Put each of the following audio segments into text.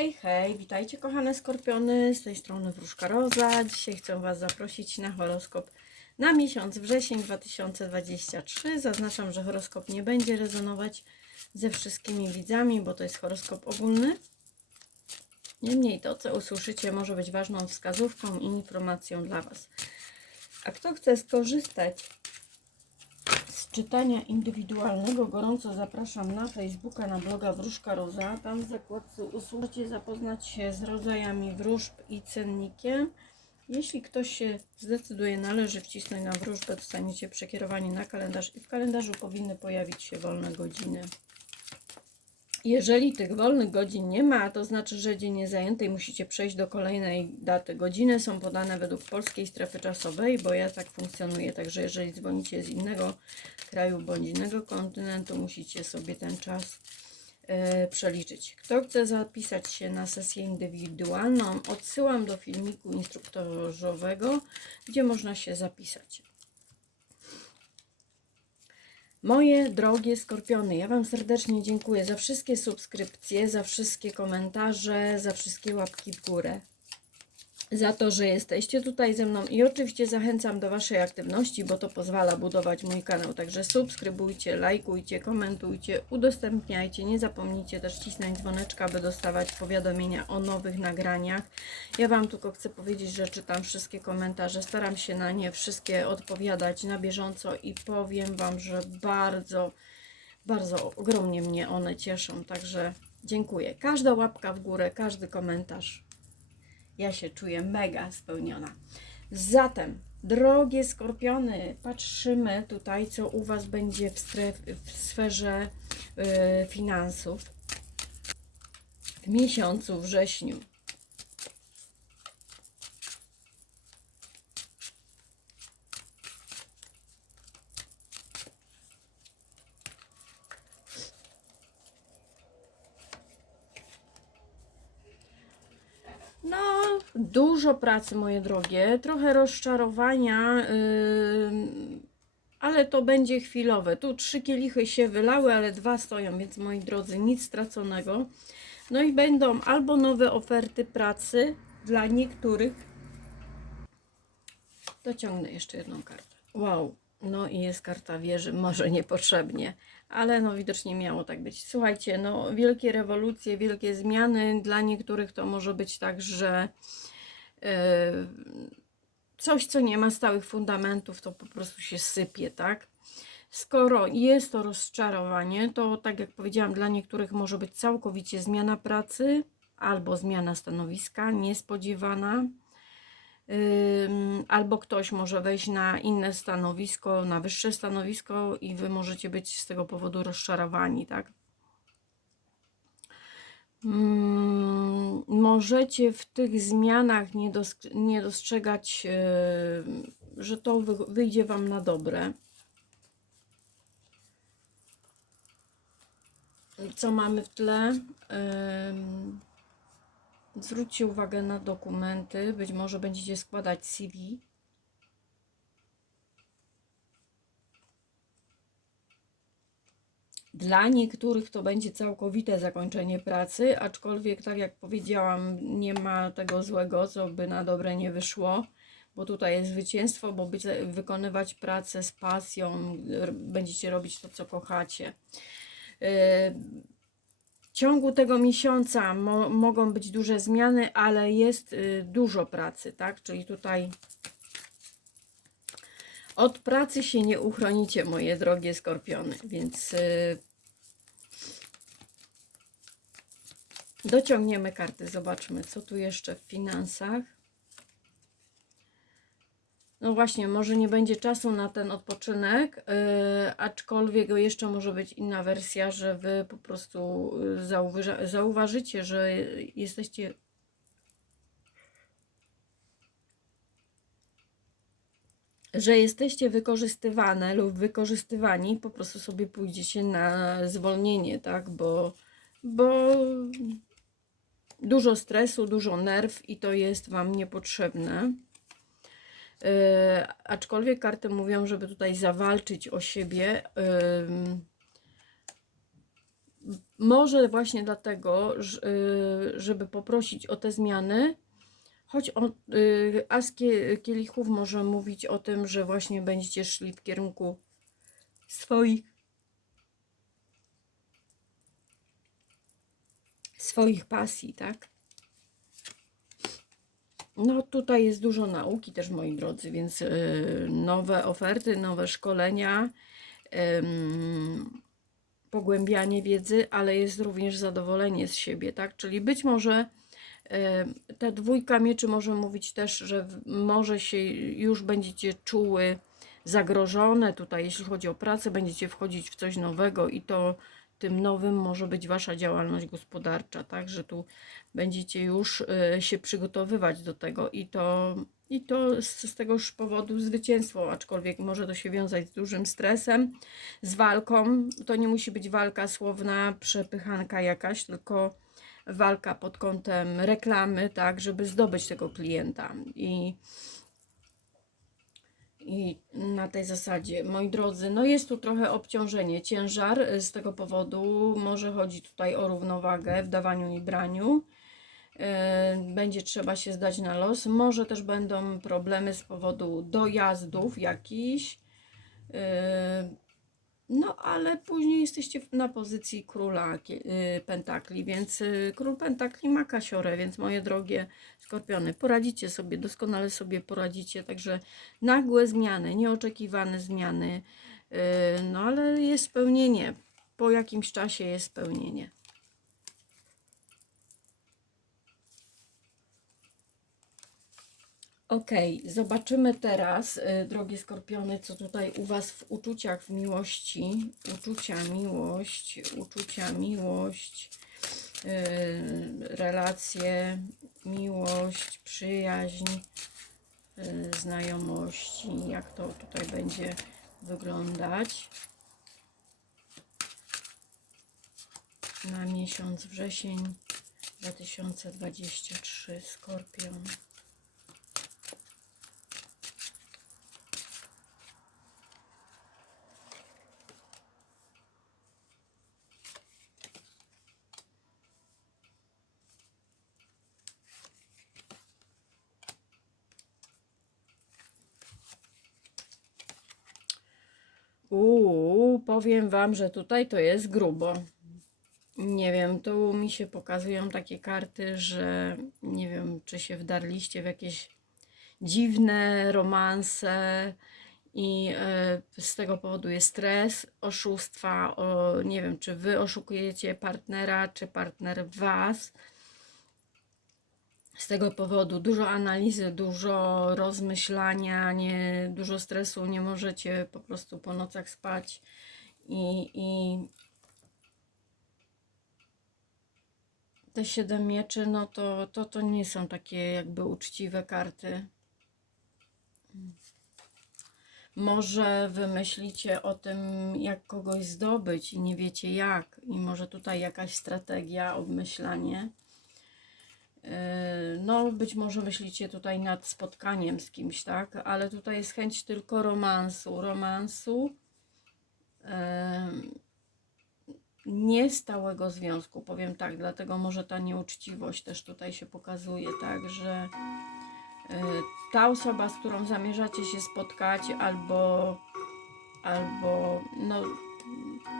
Hej, hej, witajcie kochane skorpiony, z tej strony Wróżka Roza. Dzisiaj chcę Was zaprosić na horoskop na miesiąc wrzesień 2023. Zaznaczam, że horoskop nie będzie rezonować ze wszystkimi widzami, bo to jest horoskop ogólny. Niemniej to, co usłyszycie, może być ważną wskazówką i informacją dla Was. A kto chce skorzystać z czytania indywidualnego gorąco zapraszam na Facebooka, na bloga Wróżka Roza. Tam w zakładce usług możecie zapoznać się z rodzajami wróżb i cennikiem. Jeśli ktoś się zdecyduje, należy wcisnąć na wróżbę, dostaniecie przekierowanie na kalendarz i w kalendarzu powinny pojawić się wolne godziny. Jeżeli tych wolnych godzin nie ma, to znaczy, że dzień jest zajęty i musicie przejść do kolejnej daty. Godziny są podane według polskiej strefy czasowej, bo ja tak funkcjonuję. Także jeżeli dzwonicie z innego kraju bądź innego kontynentu, musicie sobie ten czas e, przeliczyć. Kto chce zapisać się na sesję indywidualną, odsyłam do filmiku instruktorzowego, gdzie można się zapisać. Moje drogie skorpiony, ja Wam serdecznie dziękuję za wszystkie subskrypcje, za wszystkie komentarze, za wszystkie łapki w górę. Za to, że jesteście tutaj ze mną i oczywiście zachęcam do Waszej aktywności, bo to pozwala budować mój kanał. Także subskrybujcie, lajkujcie, komentujcie, udostępniajcie. Nie zapomnijcie też cisnąć dzwoneczka, by dostawać powiadomienia o nowych nagraniach. Ja Wam tylko chcę powiedzieć, że czytam wszystkie komentarze, staram się na nie wszystkie odpowiadać na bieżąco i powiem Wam, że bardzo, bardzo ogromnie mnie one cieszą. Także dziękuję. Każda łapka w górę, każdy komentarz ja się czuję mega spełniona. Zatem, drogie skorpiony, patrzymy tutaj, co u Was będzie w, stref, w sferze y, finansów w miesiącu wrześniu. No, dużo pracy, moje drogie, trochę rozczarowania, yy, ale to będzie chwilowe. Tu trzy kielichy się wylały, ale dwa stoją, więc moi drodzy, nic straconego. No i będą albo nowe oferty pracy dla niektórych. Dociągnę jeszcze jedną kartę. Wow, no i jest karta wieży, może niepotrzebnie, ale no widocznie miało tak być. Słuchajcie, no wielkie rewolucje, wielkie zmiany, dla niektórych to może być tak, że coś, co nie ma stałych fundamentów, to po prostu się sypie, tak? Skoro jest to rozczarowanie, to tak jak powiedziałam, dla niektórych może być całkowicie zmiana pracy albo zmiana stanowiska niespodziewana. Albo ktoś może wejść na inne stanowisko, na wyższe stanowisko i wy możecie być z tego powodu rozczarowani, tak? Mm, możecie w tych zmianach nie, dos nie dostrzegać, yy, że to wy wyjdzie wam na dobre. Co mamy w tle? Ym, Zwróćcie uwagę na dokumenty. Być może będziecie składać CV. Dla niektórych to będzie całkowite zakończenie pracy, aczkolwiek, tak jak powiedziałam, nie ma tego złego, co by na dobre nie wyszło, bo tutaj jest zwycięstwo, bo być, wykonywać pracę z pasją, będziecie robić to, co kochacie. Yy, w ciągu tego miesiąca mo mogą być duże zmiany, ale jest y, dużo pracy, tak? Czyli tutaj od pracy się nie uchronicie, moje drogie skorpiony, więc dociągniemy karty, zobaczmy, co tu jeszcze w finansach. No właśnie, może nie będzie czasu na ten odpoczynek, yy, aczkolwiek jeszcze może być inna wersja, że wy po prostu yy, zauważa, zauważycie, że jesteście że jesteście wykorzystywane lub wykorzystywani, po prostu sobie pójdziecie na zwolnienie, tak? Bo, bo dużo stresu, dużo nerw i to jest Wam niepotrzebne. Yy, aczkolwiek karty mówią, żeby tutaj zawalczyć o siebie. Yy, może właśnie dlatego, y, żeby poprosić o te zmiany, choć y, as kie- kielichów może mówić o tym, że właśnie będziecie szli w kierunku swoich swoich pasji, tak? No tutaj jest dużo nauki też, moi drodzy, więc y, nowe oferty, nowe szkolenia, ym, pogłębianie wiedzy, ale jest również zadowolenie z siebie, tak? Czyli być może y, ta dwójka mieczy może mówić też, że może się już będziecie czuły zagrożone tutaj, jeśli chodzi o pracę, będziecie wchodzić w coś nowego i to tym nowym może być wasza działalność gospodarcza, tak? Że tu będziecie już y, się przygotowywać do tego i to, i to z, tegoż powodu zwycięstwo, aczkolwiek może to się wiązać z dużym stresem, z walką. To nie musi być walka słowna, przepychanka jakaś, tylko walka pod kątem reklamy, tak, żeby zdobyć tego klienta. I i na tej zasadzie, moi drodzy, no jest tu trochę obciążenie, ciężar y, z tego powodu. Może chodzi tutaj o równowagę w dawaniu i braniu. Y, Będzie trzeba się zdać na los. Może też będą problemy z powodu dojazdów jakichś. No, ale później jesteście na pozycji króla y, pentakli, więc y, król pentakli ma kasiorę, więc moje drogie skorpiony, poradzicie sobie, doskonale sobie poradzicie, także nagłe zmiany, nieoczekiwane zmiany, y, no ale jest spełnienie, po jakimś czasie jest spełnienie. Okej, zobaczymy teraz, y, drogie skorpiony, co tutaj u Was w uczuciach, w miłości. Uczucia, miłość, uczucia, miłość, y, relacje, miłość, przyjaźń, y, znajomości. Jak to tutaj będzie wyglądać na miesiąc wrzesień 2023 Skorpion. Powiem Wam, że tutaj to jest grubo. Nie wiem, tu mi się pokazują takie karty, że nie wiem, czy się wdarliście w jakieś dziwne romanse i e, z tego powodu jest stres, oszustwa, o, nie wiem, czy Wy oszukujecie partnera, czy partner Was. Z tego powodu dużo analizy, dużo rozmyślania, nie, dużo stresu, nie możecie po prostu po nocach spać i, i te siedem mieczy, no to, to, to nie są takie jakby uczciwe karty. Może wymyślicie o tym, jak kogoś zdobyć i nie wiecie jak, i może tutaj jakaś strategia, obmyślanie. Yy, No, być może myślicie tutaj nad spotkaniem z kimś, tak? Ale tutaj jest chęć tylko romansu. Romansu. Yy, nie stałego związku, powiem tak, dlatego może ta nieuczciwość też tutaj się pokazuje, tak, że y, ta osoba, z którą zamierzacie się spotkać, albo, albo, no,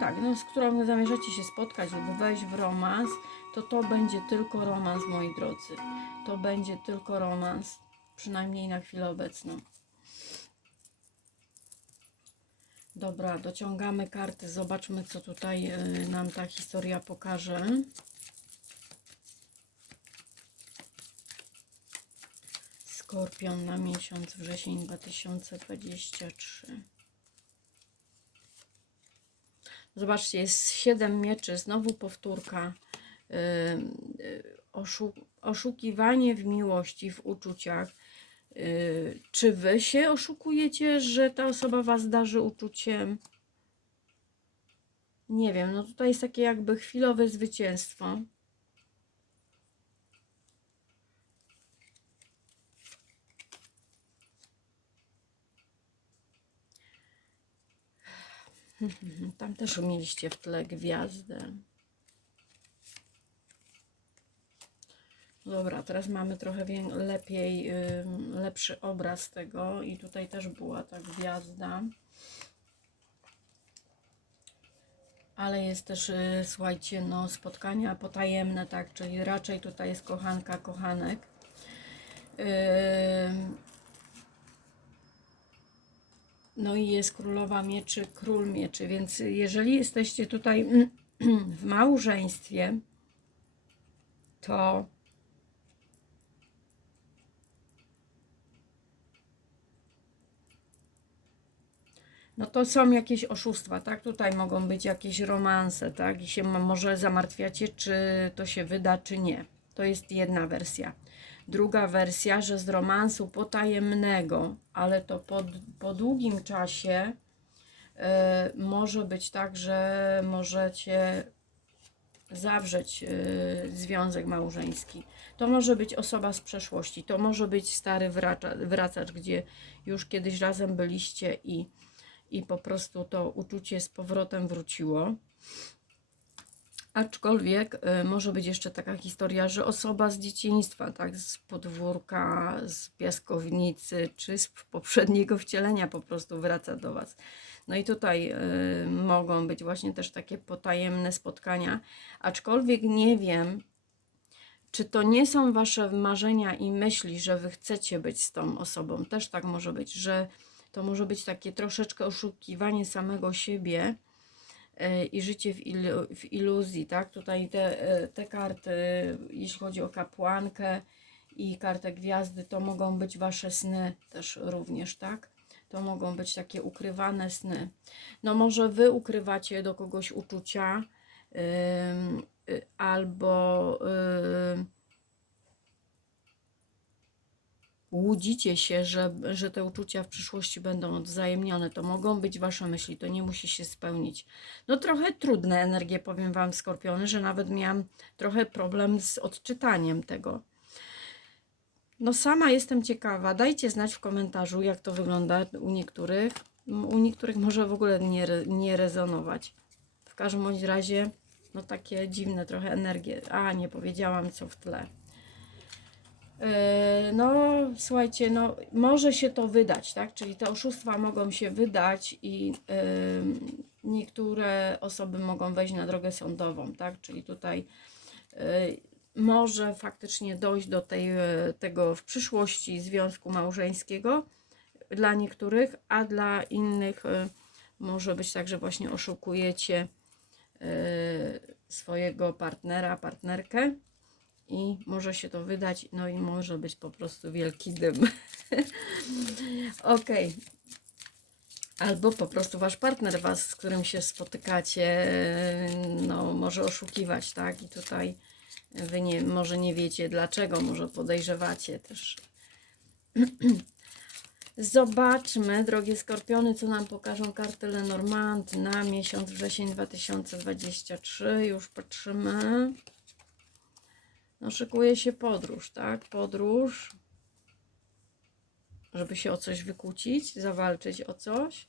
tak, no, z którą zamierzacie się spotkać lub wejść w romans, to to będzie tylko romans, moi drodzy. To będzie tylko romans, przynajmniej na chwilę obecną. Dobra, dociągamy karty. Zobaczmy, co tutaj y, nam ta historia pokaże. Skorpion na miesiąc wrzesień 2023. Zobaczcie, jest 7 mieczy, znowu powtórka. Y, oszu oszukiwanie w miłości, w uczuciach. Y, Czy wy się oszukujecie, że ta osoba was darzy uczuciem? Nie wiem, no tutaj jest takie jakby chwilowe zwycięstwo. Tam też mieliście w tle gwiazdę. Dobra, teraz mamy trochę lepiej, lepszy obraz tego i tutaj też była ta gwiazda. Ale jest też, y, słuchajcie, no spotkania potajemne, tak, czyli raczej tutaj jest kochanka, kochanek. No i jest królowa mieczy, król mieczy, więc jeżeli jesteście tutaj w małżeństwie, to no to są jakieś oszustwa, tak? Tutaj mogą być jakieś romanse, tak? I się może zamartwiacie, czy to się wyda, czy nie. To jest jedna wersja. Druga wersja, że z romansu potajemnego, ale to po, po długim czasie e, może być tak, że możecie zawrzeć e, związek małżeński. To może być osoba z przeszłości, to może być stary wracza, wracacz, gdzie już kiedyś razem byliście i, i po prostu to uczucie z powrotem wróciło. Aczkolwiek y, może być jeszcze taka historia, że osoba z dzieciństwa, tak, z podwórka, z piaskownicy, czy z poprzedniego wcielenia po prostu wraca do Was. No i tutaj y, mogą być właśnie też takie potajemne spotkania, aczkolwiek nie wiem, czy to nie są Wasze marzenia i myśli, że Wy chcecie być z tą osobą. Też tak może być, że to może być takie troszeczkę oszukiwanie samego siebie e, i życie w, ilu, w iluzji, tak? Tutaj te, e, te karty, jeśli chodzi o kapłankę i kartę gwiazdy, to mogą być wasze sny też również, tak? To mogą być takie ukrywane sny. No może wy ukrywacie do kogoś uczucia, ym, y, albo ym, łudzicie się, że, że te uczucia w przyszłości będą odwzajemnione. To mogą być wasze myśli, to nie musi się spełnić. No trochę trudne energie, powiem wam, skorpiony, że nawet miałam trochę problem z odczytaniem tego. No sama jestem ciekawa. Dajcie znać w komentarzu, jak to wygląda u niektórych. U niektórych może w ogóle nie, nie rezonować. W każdym bądź razie, no takie dziwne trochę energie. A, nie powiedziałam co w tle. Yy, No, słuchajcie, no, może się to wydać, tak? Czyli te oszustwa mogą się wydać i yy, niektóre osoby mogą wejść na drogę sądową, tak? Czyli tutaj yy, może faktycznie dojść do tej, tego w przyszłości związku małżeńskiego dla niektórych, a dla innych może być tak, że właśnie oszukujecie swojego partnera, partnerkę i może się to wydać, no i może być po prostu wielki dym. ok. Albo po prostu wasz partner, was, z którym się spotykacie, no może oszukiwać, tak? I tutaj wy nie, może nie wiecie dlaczego, może podejrzewacie też. Zobaczmy, drogie skorpiony, co nam pokażą karty Lenormand na miesiąc wrzesień 2023. Już patrzymy. No, szykuje się podróż, tak? Podróż, żeby się o coś wykłócić, zawalczyć o coś.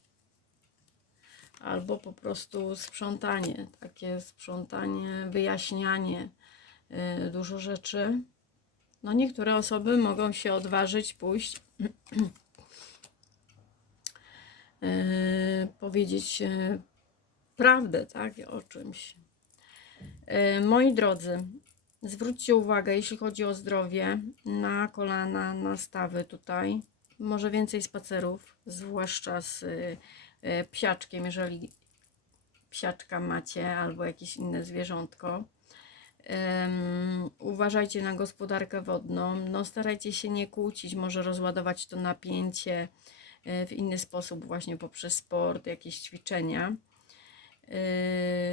Albo po prostu sprzątanie, takie sprzątanie, wyjaśnianie y, dużo rzeczy. No, niektóre osoby mogą się odważyć pójść, y, powiedzieć y, prawdę, tak? O czymś. Y, moi drodzy, Zwróćcie uwagę, jeśli chodzi o zdrowie, na kolana, na stawy tutaj. Może więcej spacerów, zwłaszcza z y, y, psiaczkiem, jeżeli psiaczka macie albo jakieś inne zwierzątko. Ym, uważajcie na gospodarkę wodną. No, starajcie się nie kłócić, może rozładować to napięcie y, w inny sposób, właśnie poprzez sport, jakieś ćwiczenia. Yy,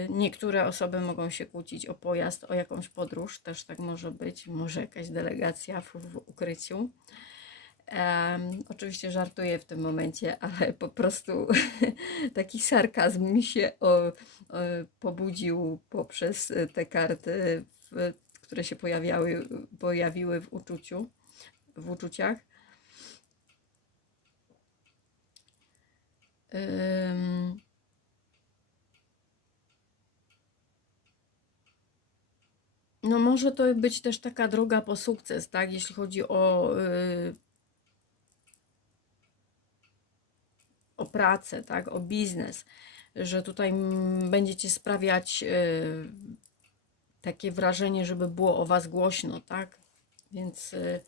Niektóre osoby mogą się kłócić o pojazd, o jakąś podróż, też tak może być, może jakaś delegacja w, w ukryciu. Em, oczywiście żartuję w tym momencie, ale po prostu taki sarkazm mi się o, o, pobudził poprzez te karty, w, które się pojawiały, pojawiły w uczuciu, w uczuciach. Ym, no może to być też taka droga po sukces, tak? Jeśli chodzi o, y, o pracę, tak? O biznes, że tutaj będziecie sprawiać y, takie wrażenie, żeby było o Was głośno, tak? Więc y,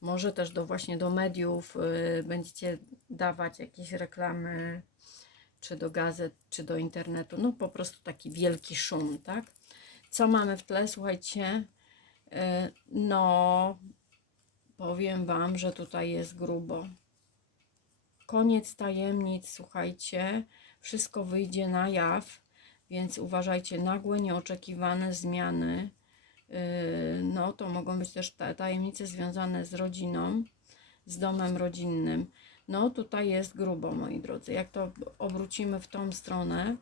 może też do właśnie do mediów y, będziecie dawać jakieś reklamy, czy do gazet, czy do internetu, no po prostu taki wielki szum, tak? Co mamy w tle? Słuchajcie, y, no powiem Wam, że tutaj jest grubo. Koniec tajemnic, słuchajcie, wszystko wyjdzie na jaw, więc uważajcie, nagłe, nieoczekiwane zmiany. Yy, No, to mogą być też ta- tajemnice związane z rodziną, z domem rodzinnym. No, tutaj jest grubo, moi drodzy. Jak to obrócimy w tą stronę,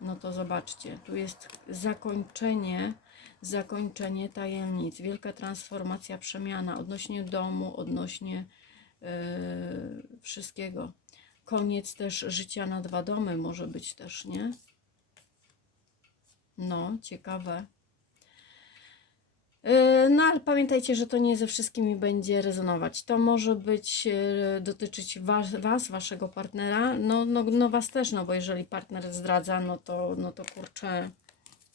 no to zobaczcie, tu jest zakończenie, zakończenie tajemnic, wielka transformacja, przemiana odnośnie domu, odnośnie yy, wszystkiego. Koniec też życia na dwa domy może być też, nie? No, ciekawe. Yy, No, ale pamiętajcie, że to nie ze wszystkimi będzie rezonować. To może być, yy, dotyczyć was, was, waszego partnera, no, no, no was też, no bo jeżeli partner zdradza, no to, no to kurczę,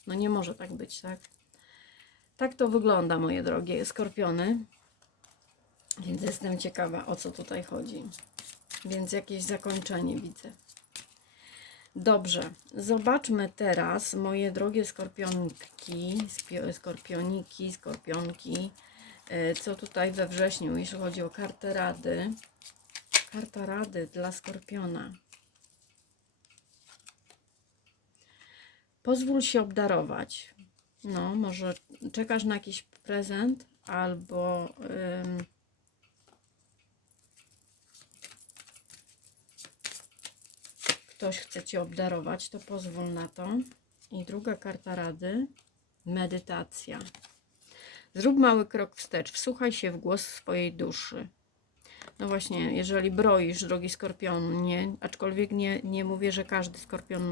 no nie może tak być, tak? Tak to wygląda, moje drogie skorpiony. Więc jestem ciekawa, o co tutaj chodzi. Więc jakieś zakończenie widzę. Dobrze, zobaczmy teraz, moje drogie skorpionki, skorpioniki, skorpionki, e, co tutaj we wrześniu, jeśli chodzi o kartę rady. Karta rady dla skorpiona. Pozwól się obdarować. No, może czekasz na jakiś prezent, albo ym, ktoś chce Cię obdarować, to pozwól na to. I druga karta rady, medytacja. Zrób mały krok wstecz, wsłuchaj się w głos swojej duszy. No właśnie, jeżeli broisz, drogi skorpion, nie, aczkolwiek nie, nie mówię, że każdy skorpion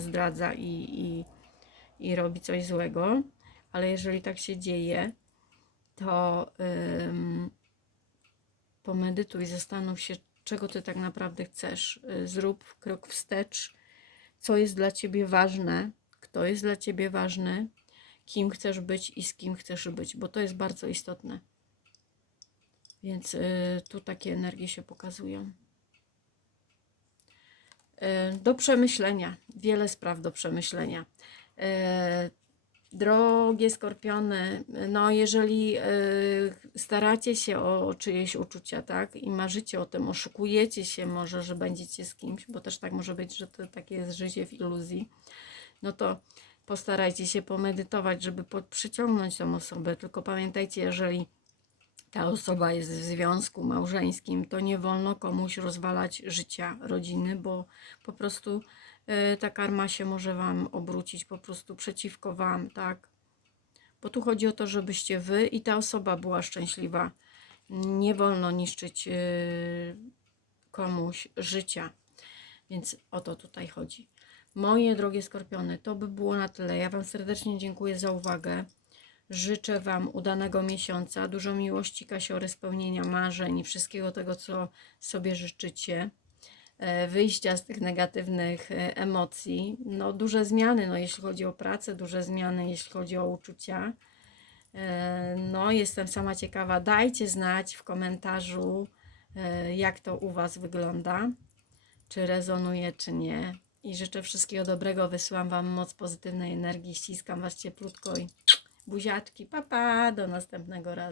zdradza i, i, i robi coś złego, ale jeżeli tak się dzieje, to pomedytuj, zastanów się, czego ty tak naprawdę chcesz. Y, Zrób krok wstecz, co jest dla ciebie ważne, kto jest dla ciebie ważny, kim chcesz być i z kim chcesz być, bo to jest bardzo istotne. Więc y, tu takie energie się pokazują. Y, do przemyślenia, wiele spraw do przemyślenia. Drogie skorpiony, no jeżeli y, staracie się o, czyjeś uczucia, tak, i marzycie o tym, oszukujecie się może, że będziecie z kimś, bo też tak może być, że to takie jest życie w iluzji, no to postarajcie się pomedytować, żeby przyciągnąć tą osobę. Tylko pamiętajcie, jeżeli ta osoba jest w związku małżeńskim, to nie wolno komuś rozwalać życia rodziny, bo po prostu ta karma się może Wam obrócić po prostu przeciwko Wam, tak? Bo tu chodzi o to, żebyście Wy i ta osoba była szczęśliwa. Nie wolno niszczyć y, komuś życia. Więc o to tutaj chodzi. Moje drogie skorpiony, to by było na tyle. Ja Wam serdecznie dziękuję za uwagę. Życzę Wam udanego miesiąca, dużo miłości, kasiory, spełnienia marzeń i wszystkiego tego, co sobie życzycie. E, Wyjścia z tych negatywnych e, emocji. No, duże zmiany, no, jeśli chodzi o pracę, duże zmiany, jeśli chodzi o uczucia. E, No, jestem sama ciekawa. Dajcie znać w komentarzu, jak to u Was wygląda, czy rezonuje, czy nie. I życzę wszystkiego dobrego. Wysyłam Wam moc pozytywnej energii. Ściskam Was cieplutko i buziaczki. Pa, pa. Do następnego razu.